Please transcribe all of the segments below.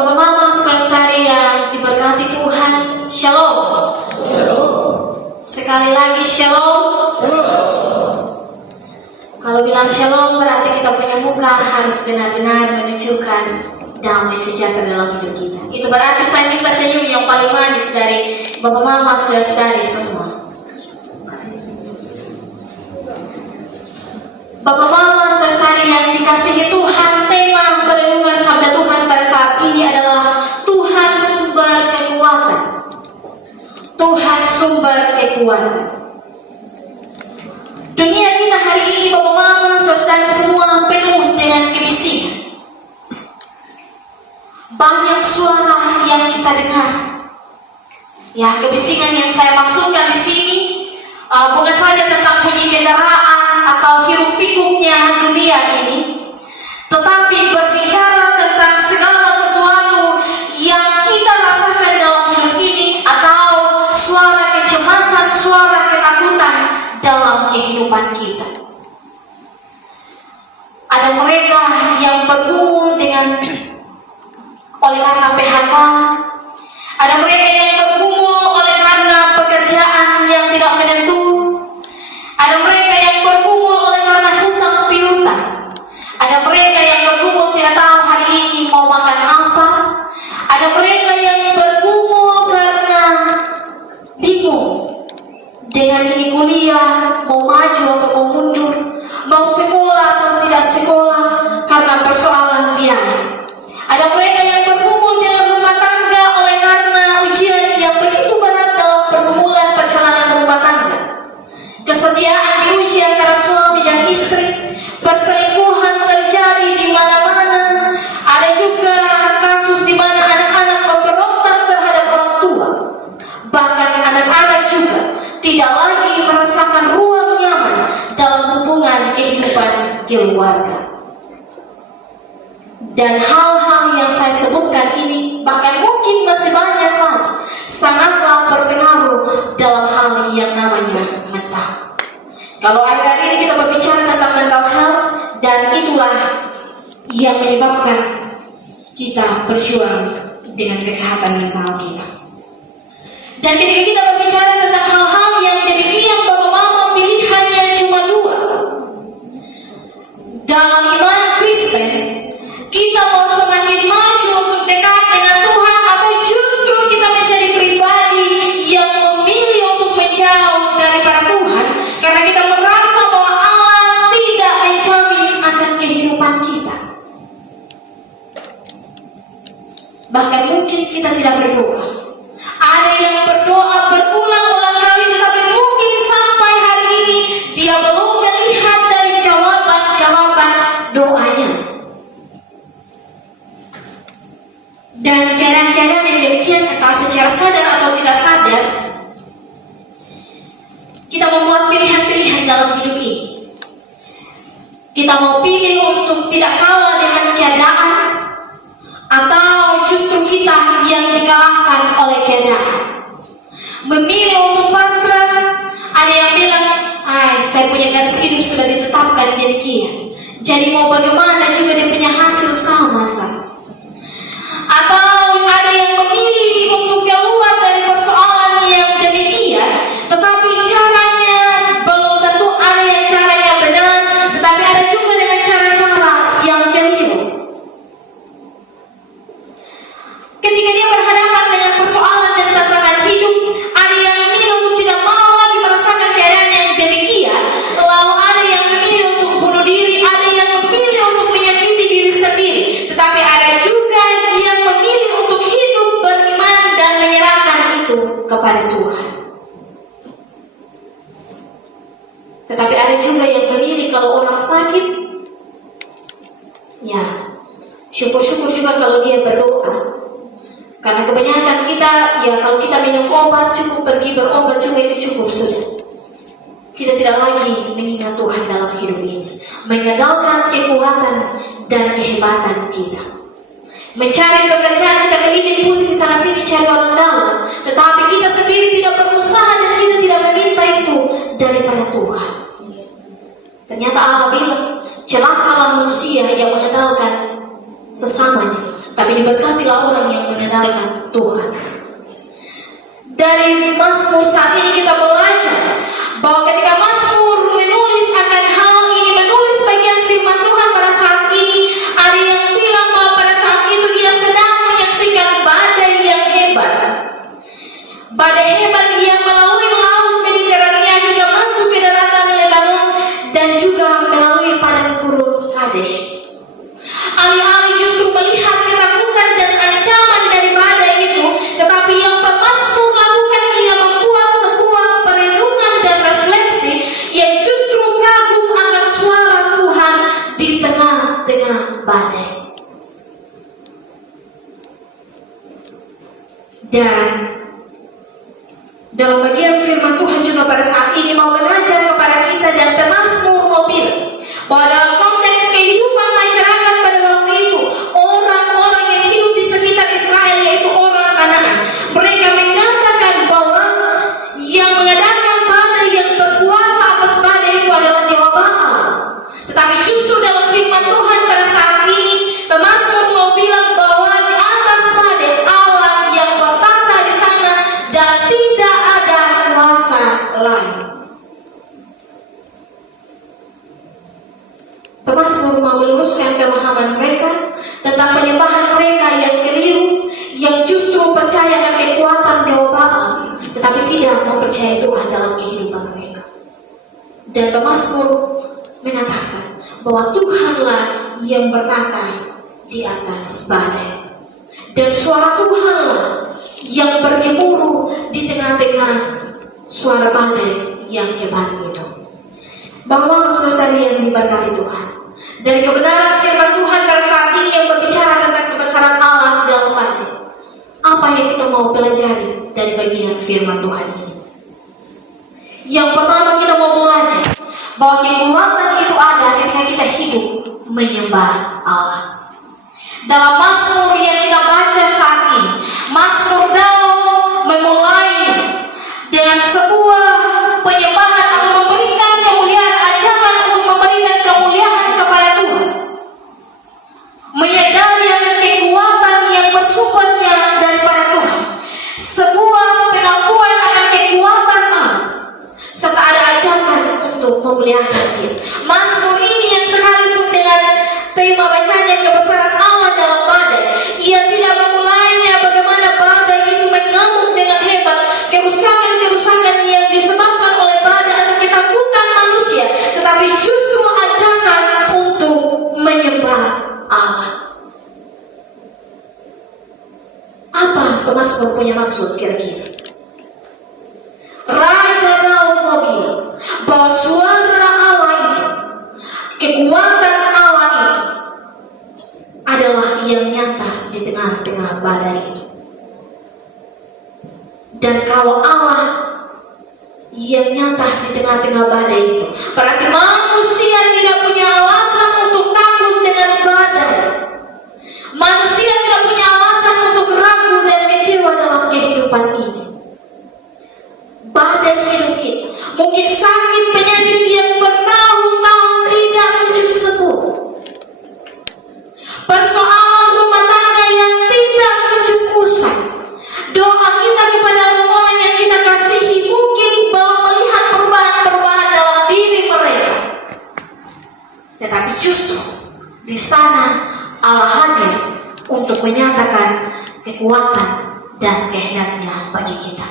Bapak Mama, saudara-saudari yang diberkati Tuhan, Shalom. Sekali lagi Shalom. Kalau bilang Shalom berarti kita punya muka harus benar-benar menunjukkan damai sejahtera dalam hidup kita. Itu berarti saya minta senyum yang paling manis dari Bapak Mama, saudara-saudari semua. Bapak Mama, saudara-saudari yang dikasihi Tuhan, tema perenungan sabda Tuhan pada saat ini adalah Tuhan sumber kekuatan. Tuhan sumber kekuatan. Dunia kita hari ini, Bapak Mama, saudara-saudari semua penuh dengan kebisingan. Banyak suara yang kita dengar. Ya, kebisingan yang saya maksudkan di sini bukan saja tentang bunyi kendaraan atau hiruk pikuknya dunia ini, tetapi berbicara tentang segala sesuatu yang kita rasakan dalam hidup ini, atau suara kecemasan, suara ketakutan dalam kehidupan kita. Ada mereka yang bergumul oleh karena PHK, ada mereka yang bergumul oleh karena pekerjaan yang tidak menentu, ada mereka yang bergumul oleh karena hutang piutang, ada mereka yang bergumul tidak tahu hari ini mau makan apa, ada mereka yang bergumul karena bingung dengan ini kuliah, mau maju atau mau mundur, mau sekolah atau tidak sekolah karena persoalan biaya. Ada mereka yang bergumul dengan rumah tangga oleh karena ujian yang begitu berat dalam pergumulan perjalanan rumah tangga. Kesetiaan diuji antara suami dan istri, perselingkuhan terjadi di mana-mana. Ada juga kasus di mana anak-anak memberontak terhadap orang tua. Bahkan anak-anak juga tidak lagi merasakan ruang nyaman dalam hubungan kehidupan keluarga. Dan hal-hal yang saya sebutkan ini, bahkan mungkin masih banyak lagi, sangatlah berpengaruh dalam hal yang namanya mental. Kalau akhir-akhir ini kita berbicara tentang mental health, dan itulah yang menyebabkan kita berjuang dengan kesehatan mental kita. Dan ketika kita berbicara tentang hal-hal yang demikian, Bapak Mama, pilihannya cuma dua. Dalam iman Kristen, kita mau semakin maju untuk dekat dengan Tuhan, atau justru kita menjadi pribadi yang memilih untuk menjauh daripada Tuhan karena kita merasa bahwa Allah tidak menjamin akan kehidupan kita. Bahkan mungkin kita tidak berdoa. Ada yang berdoa berulang-ulang kali, tetapi mungkin sampai hari ini dia belum melihat dari jawaban-jawaban doanya. Dan keadaan-keadaan yang demikian, entah secara sadar atau tidak sadar, kita membuat pilihan-pilihan dalam hidup ini. Kita mau pilih untuk tidak kalah dengan keadaan, atau justru kita yang dikalahkan oleh keadaan. Memilih untuk pasrah. Ada yang bilang, saya punya garis hidup sudah ditetapkan demikian, jadi mau bagaimana juga dia punya hasil sama saya. Atau ada yang memilih untuk keluar dari persoalan yang demikian, tetapi caranya belum tentu ada yang caranya benar, tetapi ada juga dengan cara-cara yang keliru. Ketika dia berhadapan dengan persoalan dan tantangan hidup, ada yang memilih untuk tidak mau lagi merasakan keadaan yang demikian, lalu ada yang memilih untuk bunuh diri, ada yang memilih untuk menyakiti diri sendiri, tetapi ada juga yang memilih untuk hidup beriman dan menyerahkan itu kepada Tuhan. Tetapi ada juga yang memilih kalau orang sakit, ya syukur-syukur juga kalau dia berdoa. Karena kebanyakan kita, ya kalau kita minum obat, cukup pergi berobat juga itu cukup sudah. Kita tidak lagi mengingat Tuhan dalam hidup ini, mengandalkan kekuatan dan kehebatan kita. Mencari pekerjaan, kita keliling pusing sana sini cari orang dalam, tetapi kita sendiri tidak berusaha dan kita tidak meminta itu daripada Tuhan. Ternyata Allah bilang, celakalah manusia yang mengandalkan sesamanya, tapi diberkatilah orang yang mengandalkan Tuhan. Dari Mazmur saat ini kita belajar bahwa ketika Mazmur menulis akan hal ini, menulis bagian firman Tuhan pada saat ini, ada yang bilang bahwa pada saat itu ia sedang menyaksikan badai yang hebat. Badai hebat yang melalui laut Mediterania hingga masuk ke daratan Lebanon dan juga melalui padang gurun Kadesh. Alih-alih justru melihat ketakutan dan ancaman dari badai itu, tetapi yang Mazmur lakukan, ia membuat sebuah perenungan dan refleksi yang justru kagum akan suara Tuhan di tengah-tengah badai. Dan dalam bagian firman Tuhan juga pada saat ini mau mengajar kepada kita dan pemazmur mau bilang bahwa dalam konteks kehidupan masyarakat pada waktu itu, orang-orang yang hidup di sekitar Israel, yaitu orang Kanaan, mereka menyatakan bahwa yang mengadakan badai, yang berkuasa atas badai itu adalah Dewa Baal. Tetapi justru dalam firman Tuhan pada saat ini, pemazmur mau bilang bahwa di atas badai Allah yang bertata di sana dan tidak ada kuasa lain. Pemazmur mau meluruskan pemahaman mereka tentang penyembahan mereka yang keliru, yang justru percaya akan kekuatan Dewa Baal, tetapi tidak mempercayai Tuhan dalam kehidupan mereka. Dan pemazmur mengatakan bahwa Tuhanlah yang bertata di atas badai, dan suara Tuhanlah yang bergemuruh di tengah-tengah suara badai yang hebat itu. Bapak-bapak saudari yang diberkati Tuhan, dari kebenaran firman Tuhan pada saat ini yang berbicara tentang kebesaran Allah dalam badai, apa yang kita mau pelajari dari bagian firman Tuhan ini? Yang pertama, kita mau belajar bahwa kekuatan itu ada ketika kita hidup menyembah Allah. Dalam Mazmur yang kita baca saat ini, Mazmur Daud memulai dengan sebuah penyembahan atau memberikan kemuliaan, ajakan untuk memberikan kemuliaan kepada Tuhan, menyadari akan kekuatan yang bersumbernya daripada Tuhan, sebuah pengakuan akan kekuatan Allah, serta ada ajakan untuk memuliakan Dia. Mazmur ini yang sekalipun dengan tema bacanya kebesaran Allah dalam badai, ia tidak memulainya bagaimana badai itu mengamuk dengan hebat, kerusakan-kerusakan yang disebabkan oleh badai atau ketakutan manusia, tetapi justru ajakan untuk menyembah Allah. Apa pemazmur punya maksud kira-kira? Raja Daud mau bilang bahwa suara Allah itu, kekuatan Allah itu adalah yang nyata di tengah-tengah badai itu. Dan kalau Allah yang nyata di tengah-tengah badai itu, berarti manusia tidak punya alasan untuk takut dengan badai. Manusia tidak punya alasan untuk ragu dan kecewa dalam kehidupan ini. Badai hidup kita, mungkin sakit penyakit yang bertahun-tahun tidak kunjung sembuh, persoalan rumah tangga yang tidak kunjung usai, doa kita kepada orang-orang yang kita kasihi mungkin belum melihat perubahan-perubahan dalam diri mereka, tetapi justru di sana Allah hadir untuk menyatakan kekuatan dan kehendaknya bagi kita.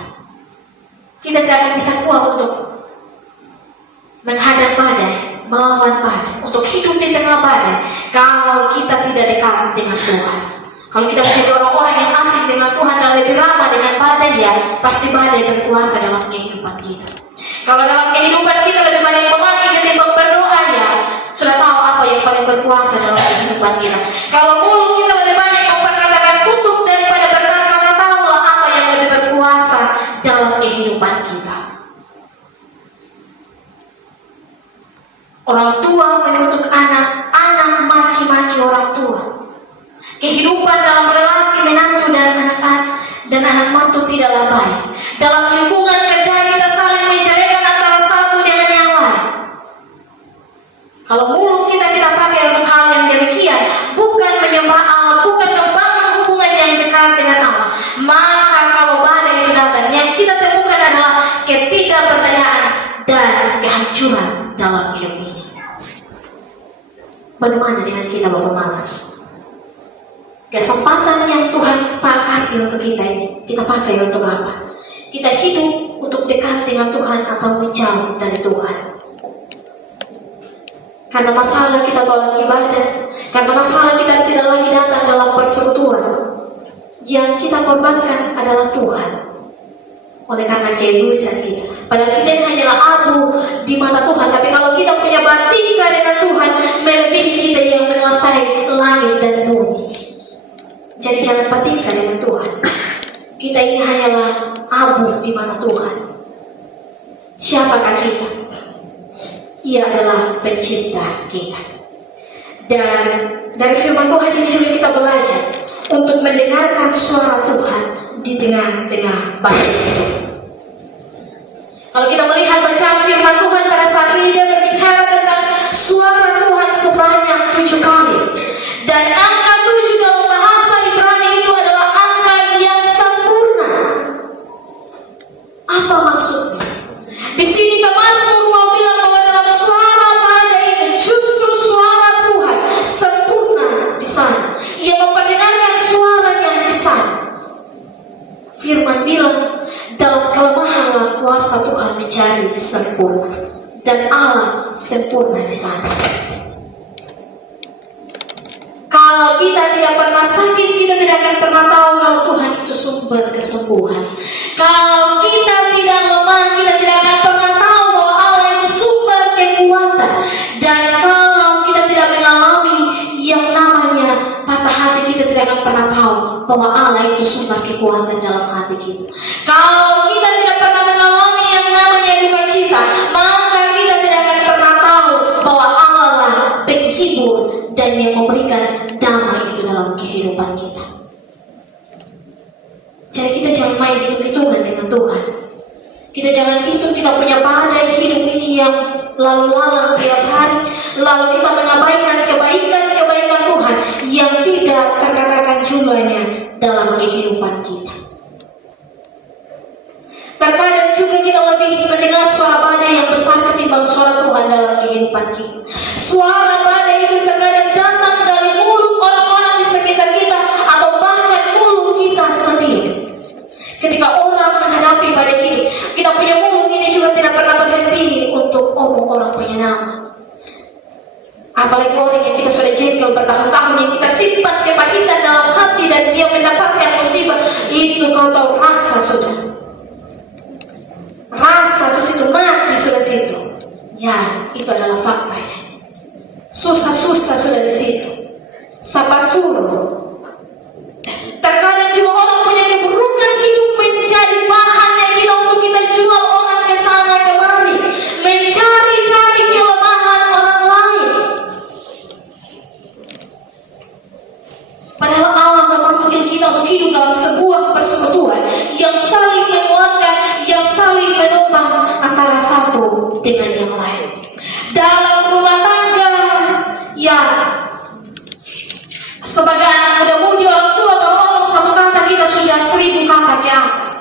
Kita tidak akan bisa kuat untuk menghadap badai, melawan badai, untuk hidup di tengah badai, kalau kita tidak dekat dengan Tuhan. Kalau kita menjadi orang-orang yang asing dengan Tuhan dan lebih ramah dengan badai, ya pasti badai berkuasa dalam kehidupan kita. Kalau dalam kehidupan kita lebih banyak memaki ketimbang berdoa, ya sudah tahu apa yang paling berkuasa dalam kehidupan kita. Kalau mulut kita lebih banyak memperkatakan kutuk daripada berkata, tahulah apa yang lebih berkuasa dalam kehidupan kita. Orang tua mengutuk anak, anak maki-maki orang tua. Kehidupan dalam relasi menantu dan anak mantu tidaklah baik. Dalam lingkungan kerja kita saling menceraikan antara satu dengan yang lain. Kalau mulut kita pakai untuk hal yang demikian, bukan menyembah Allah, bukan membangun penderitaan, pertanyaan, dan kehancuran dalam hidup ini. Bagaimana dengan kita Bapak Mama? Kesempatan yang Tuhan kasih untuk kita ini, kita pakai untuk apa? Kita hidup untuk dekat dengan Tuhan atau menjauh dari Tuhan? Karena masalah kita tolak ibadah, karena masalah kita tidak lagi datang dalam persekutuan, yang kita korbankan adalah Tuhan. Oleh karena keegoisan kita, padahal kita ini hanyalah abu di mata Tuhan. Tapi kalau kita punya batika dengan Tuhan, melebihi kita yang menguasai langit dan bumi. Jadi jangan batika dengan Tuhan. Kita ini hanyalah abu di mata Tuhan. Siapakah kita? Ia adalah pencipta kita. Dan dari firman Tuhan ini juga kita belajar untuk mendengarkan suara Tuhan di tengah-tengah bangsa itu. Kalau kita melihat bacaan firman Tuhan pada saat ini, dia berbicara tentang suara Tuhan sebanyak 7 kali. Dan angka 7 dalam bahasa Ibrani itu adalah angka yang sempurna. Apa maksudnya? Di sini Mazmur mau bilang bahwa dalam suara badai itu justru suara Tuhan sempurna di sana. Ia memperdengarkan suaranya di sana. Firman bilang, dalam kelemahanlah kuasa Tuhan menjadi sempurna, dan Allah sempurna di sana. Kalau kita tidak pernah sakit, kita tidak akan pernah tahu kalau Tuhan itu sumber kesembuhan. Kalau kita tidak lemah, kita tidak akan pernah tahu bahwa Allah itu sumber kekuatan. Dan kalau kita tidak mengalami yang namanya patah hati, kita tidak akan pernah tahu bahwa Allah itu sumber kekuatan dalam hati kita. Kalau kita tidak pernah mengalami yang namanya duka cita, maka kita tidak akan pernah tahu bahwa Allah lah penghibur dan yang memberikan damai itu dalam kehidupan kita. Jadi kita jangan main hitung-hitungan dengan Tuhan. Kita jangan hitung kita punya badai hidup ini yang lalu lalang tiap hari, lalu kita mengabaikan kebaikan Tuhan yang tidak terkatakan jumlahnya dalam kehidupan kita. Terkadang juga kita lebih mendengar suara badai yang besar ketimbang suara Tuhan dalam kehidupan kita. Suara badai itu terkadang datang dari mulut orang-orang di sekitar kita atau bahkan mulut kita sendiri. Ketika orang menghadapi badai hidup, kita punya mulut ini juga tidak pernah berhenti untuk omong orang punya nama. Apalagi orang yang kita sudah jengkel bertahun-tahun, yang kita simpan kepahitan dalam hati dan dia mendapatkan musibah, itu kau tahu rasa sudah. Rasa itu mati sudah situ. Ya, itu adalah faktanya. Susah-susah sudah di situ. Sapa suruh. Terkadang juga orang punya keburukan hidup menjadi bahannya kita untuk kita jual orang ke sana kemari, mencari-cari kelemahan orang lain. Padahal Allah memanggil kita untuk hidup dalam sebuah persekutuan yang saling menguatkan, yang saling menopang antara satu dengan yang lain. Dalam rumah tangga, ya, sebagai anak muda-mudi, orang tua baru ngomong satu kata, kita sudah 1000 kata ke atas.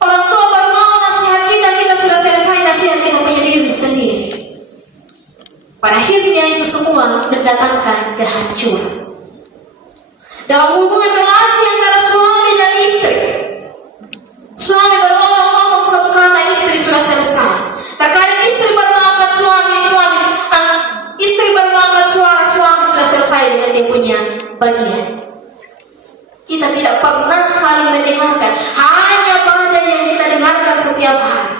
Orang tua baru mau nasihat kita sudah selesai nasihat kita punya diri sendiri. Pada akhirnya itu semua mendatangkan kehancuran. Dalam hubungan relasi antara suami dan istri, suami baru ngomong satu kata, istri sudah selesai. Terkadang istri baru angkat istri baru angkat suara, suami sudah selesai dengan dia punya bagian. Kita tidak pernah saling mendengarkan, hanya badai yang kita dengarkan setiap hari.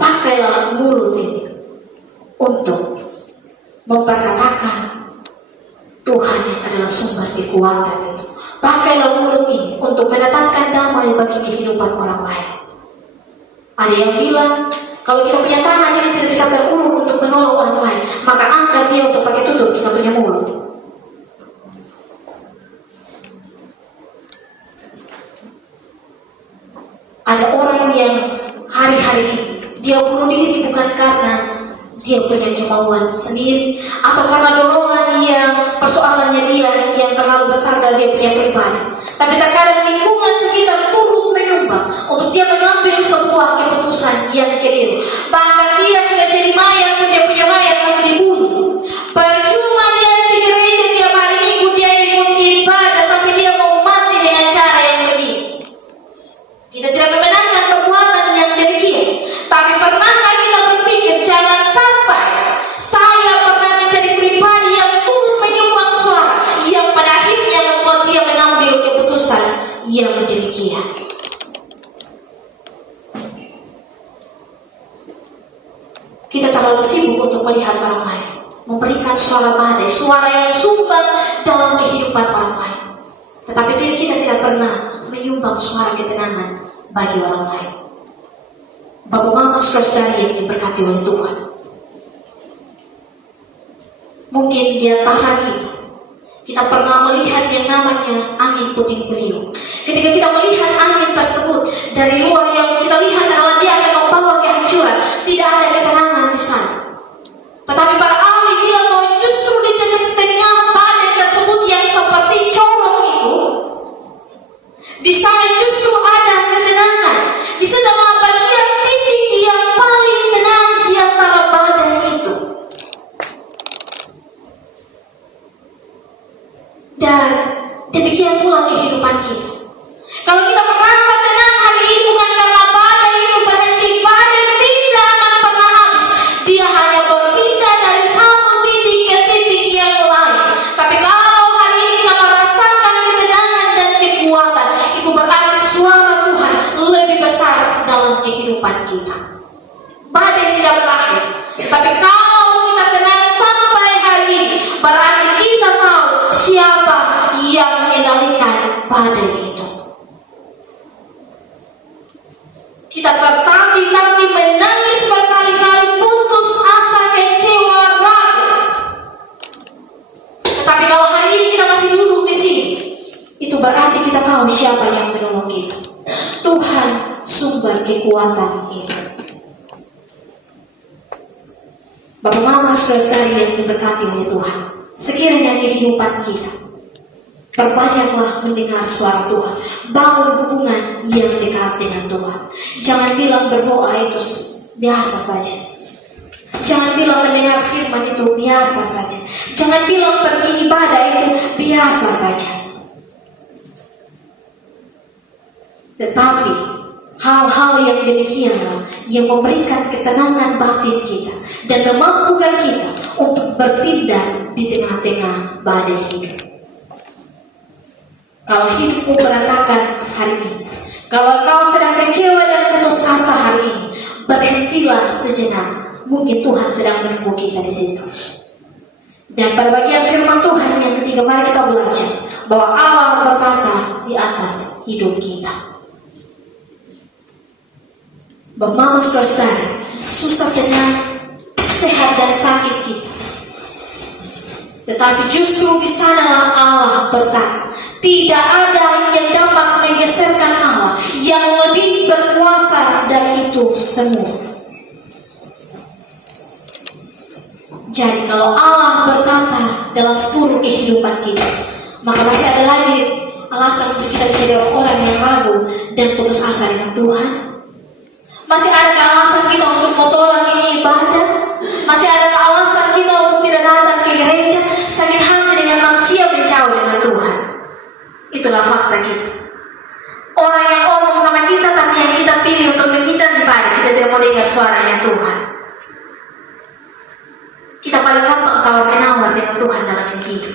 Pakailah mulut ini untuk memperkatakan Tuhan yang adalah sumber kekuatan itu. Pakailah mulut ini untuk mendatangkan damai bagi kehidupan orang lain. Ada yang bilang, kalau kita punya tangan ini tidak bisa terulur untuk menolong orang lain, maka angkat dia untuk pakai tutup kita punya mulut. Ada orang yang hari-hari ini dia bunuh diri bukan karena dia punya kemauan sendiri atau karena dorongan yang persoalannya dia yang terlalu besar dan dia punya pribadi, tapi terkadang lingkungan sekitar turut menyumbang yang keliru. Bahkan dia sudah jadi mayat pun, dia punya mayat masih dibunuh. Percuma dia di gereja tiap hari Minggu, dia ikut ibadah, tapi dia mau mati dengan cara yang begini. Kita tidak membenarkan perbuatan yang demikian. Tapi pernahkah kita berpikir, jangan sampai saya pernah menjadi pribadi yang turut menyumbang suara, yang pada akhirnya membuat dia mengambil keputusan yang demikian. Kita terlalu sibuk untuk melihat orang lain, memberikan suara badai, suara yang sumbang dalam kehidupan orang lain. Tetapi kita tidak pernah menyumbang suara ketenangan bagi orang lain. Bapak mama saudara yang diberkati oleh Tuhan, mungkin di antara kita pernah melihat yang namanya angin puting beliung. Ketika kita melihat angin tersebut dari luar, yang kita lihat adalah dia akan membawa kehancuran, tidak ada ketenangan di sana. Tetapi para ahli bilang bahwa justru di tengah badai tersebut yang seperti corong itu, di sana justru ada ketenangan. Di sana bagian titik yang paling tenang di antara badai itu. Dan demikian pula kehidupan kita. Kalau kita merasa tenang hari ini, bukan karena badai itu berhenti. Badai tidak akan pernah habis. Dia hanya berpindah dari satu titik ke titik yang lain. Tapi kalau hari ini kita merasakan ketenangan dan kekuatan, itu berarti suara Tuhan lebih besar dalam kehidupan kita. Badai tidak berakhir. Tapi kalau kita tenang sampai hari ini, berarti kita tahu siapa yang mengendalikan badai itu. Kita tertati-tati, menangis berkali-kali, putus asa, kecewa, ragu. Tetapi kalau hari ini kita masih duduk di sini, itu berarti kita tahu siapa yang menolong kita. Tuhan sumber kekuatan itu. Bapak mama saudara yang diberkati oleh Tuhan, sekiranya kehidupan kita perbanyaklah mendengar suara Tuhan, bangun hubungan yang dekat dengan Tuhan. Jangan bilang berdoa itu biasa saja. Jangan bilang mendengar firman itu biasa saja. Jangan bilang pergi ibadah itu biasa saja. Tetapi hal-hal yang demikianlah yang memberikan ketenangan batin kita dan memampukan kita untuk bertindak di tengah-tengah badai hidup. Kalau hidupmu berantakan hari ini, kalau kau sedang kecewa dan putus asa hari ini, berhentilah sejenak. Mungkin Tuhan sedang menunggu kita di situ. Dan pada bagian firman Tuhan yang ketiga, mari kita belajar bahwa Allah berkata di atas hidup kita. Bapak mama saudara, susah senang, sehat dan sakit kita. Tetapi justru di sanalah Allah berkata, tidak ada yang dapat menggeserkan Allah yang lebih berkuasa dari itu semua. Jadi kalau Allah berkata dalam seluruh kehidupan kita, maka masih ada lagi alasan untuk kita menjadi orang-orang yang ragu dan putus asa dengan Tuhan? Masih ada alasan kita untuk mau tolak ini ibadah? Masih ada alasan kita untuk tidak datang ke gereja, sakit hati dengan manusia, menjauh dengan Tuhan? Itulah fakta kita. Orang yang ngomong sama kita, tapi yang kita pilih untuk menghindar ibadah, kita tidak mau dengar suaranya Tuhan. Kita paling gampang tawar-menawar dengan Tuhan dalam hidup.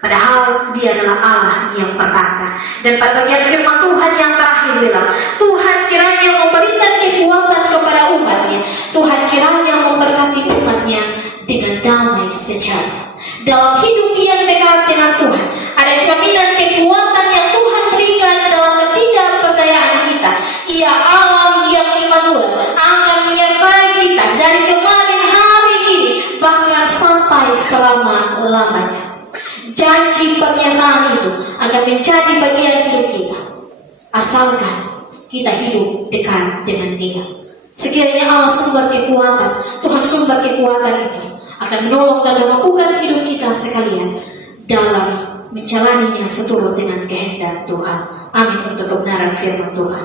Padahal dia adalah Allah yang berkata. Dan pada bagian firman Tuhan yang terakhir bilang, Tuhan kiranya memberikan kekuatan kepada umatnya. Tuhan kiranya memberkati umatnya dengan damai sejahtera. Dalam hidup yang dekat dengan Tuhan, ada jaminan kekuatan yang Tuhan berikan dalam ketidakberdayaan kita. Ia Allah yang Immanuel akan menyertai kita dari kemarin, hari ini, bahkan sampai selama-lamanya. Janji pernyataan itu akan menjadi bagian hidup kita, asalkan kita hidup dekat dengan Dia. Sekiranya Allah sumber kekuatan, Tuhan sumber kekuatan itu akan menolong dan memampukan hidup kita sekalian dalam menjalaninya seturut dengan kehendak Tuhan. Amin untuk kebenaran firman Tuhan.